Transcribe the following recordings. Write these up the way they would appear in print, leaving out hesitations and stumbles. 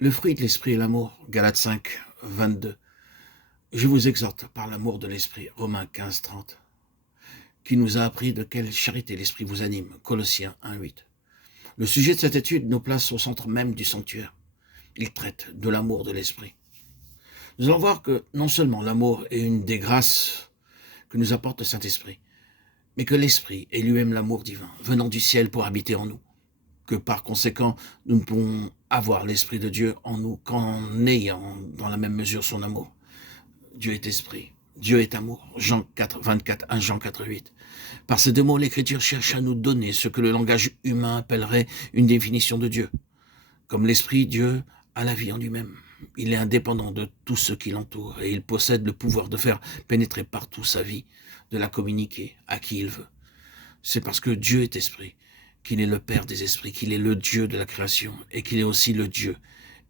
Le fruit de l'esprit est l'amour, Galates 5, 22. Je vous exhorte par l'amour de l'esprit, Romains 15, 30, qui nous a appris de quelle charité l'esprit vous anime, Colossiens 1, 8. Le sujet de cette étude nous place au centre même du sanctuaire. Il traite de l'amour de l'esprit. Nous allons voir que non seulement l'amour est une des grâces que nous apporte le Saint-Esprit, mais que l'esprit est lui-même l'amour divin, venant du ciel pour habiter en nous. Que par conséquent, nous ne pouvons avoir l'Esprit de Dieu en nous qu'en ayant dans la même mesure son amour. Dieu est esprit, Dieu est amour. Jean 4, 24, 1 Jean 4, 8. Par ces deux mots, l'Écriture cherche à nous donner ce que le langage humain appellerait une définition de Dieu. Comme l'Esprit, Dieu a la vie en lui-même. Il est indépendant de tout ce qui l'entoure et il possède le pouvoir de faire pénétrer partout sa vie, de la communiquer à qui il veut. C'est parce que Dieu est esprit qu'il est le Père des esprits, qu'il est le Dieu de la création et qu'il est aussi le Dieu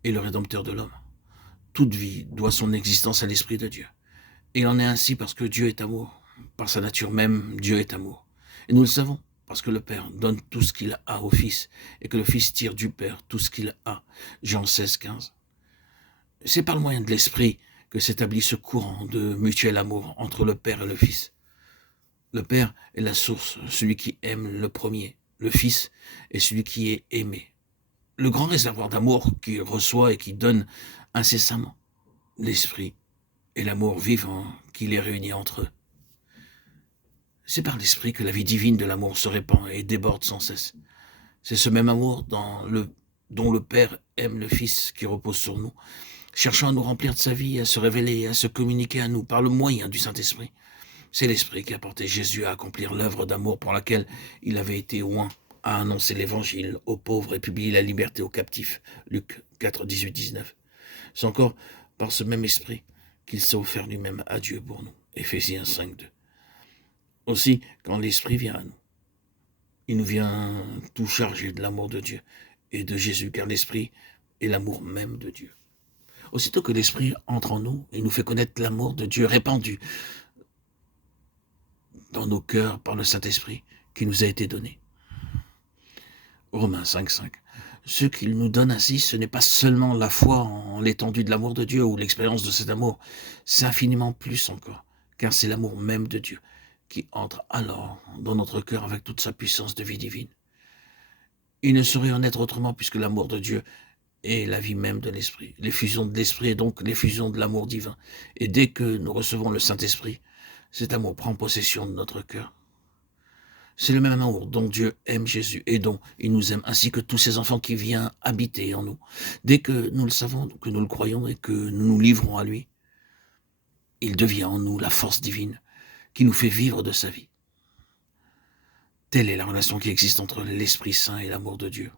et le Rédempteur de l'homme. Toute vie doit son existence à l'Esprit de Dieu. Et il en est ainsi parce que Dieu est amour. Par sa nature même, Dieu est amour. Et nous le savons, parce que le Père donne tout ce qu'il a au Fils et que le Fils tire du Père tout ce qu'il a. Jean 16, 15. C'est par le moyen de l'Esprit que s'établit ce courant de mutuel amour entre le Père et le Fils. Le Père est la source, celui qui aime le premier. Le Fils est celui qui est aimé. Le grand réservoir d'amour qu'il reçoit et qui donne incessamment. L'Esprit et l'amour vivant qui les réunit entre eux. C'est par l'Esprit que la vie divine de l'amour se répand et déborde sans cesse. C'est ce même amour dont le Père aime le Fils qui repose sur nous, cherchant à nous remplir de sa vie, à se révéler et à se communiquer à nous par le moyen du Saint-Esprit. C'est l'Esprit qui a porté Jésus à accomplir l'œuvre d'amour pour laquelle il avait été oint, à annoncer l'Évangile aux pauvres et publier la liberté aux captifs. Luc 4, 18, 19. C'est encore par ce même Esprit qu'il s'est offert lui-même à Dieu pour nous. Éphésiens 5, 2. Aussi, quand l'Esprit vient à nous, il nous vient tout chargé de l'amour de Dieu et de Jésus, car l'Esprit est l'amour même de Dieu. Aussitôt que l'Esprit entre en nous, il nous fait connaître l'amour de Dieu répandu dans nos cœurs par le Saint-Esprit qui nous a été donné. Romains 5, 5. Ce qu'il nous donne ainsi, ce n'est pas seulement la foi en l'étendue de l'amour de Dieu ou l'expérience de cet amour, c'est infiniment plus encore, car c'est l'amour même de Dieu qui entre alors dans notre cœur avec toute sa puissance de vie divine. Il ne saurait en être autrement puisque l'amour de Dieu est la vie même de l'Esprit. L'effusion de l'Esprit est donc l'effusion de l'amour divin. Et dès que nous recevons le Saint-Esprit, cet amour prend possession de notre cœur. C'est le même amour dont Dieu aime Jésus et dont il nous aime, ainsi que tous ses enfants qui viennent habiter en nous. Dès que nous le savons, que nous le croyons et que nous nous livrons à lui, il devient en nous la force divine qui nous fait vivre de sa vie. Telle est la relation qui existe entre l'Esprit Saint et l'amour de Dieu.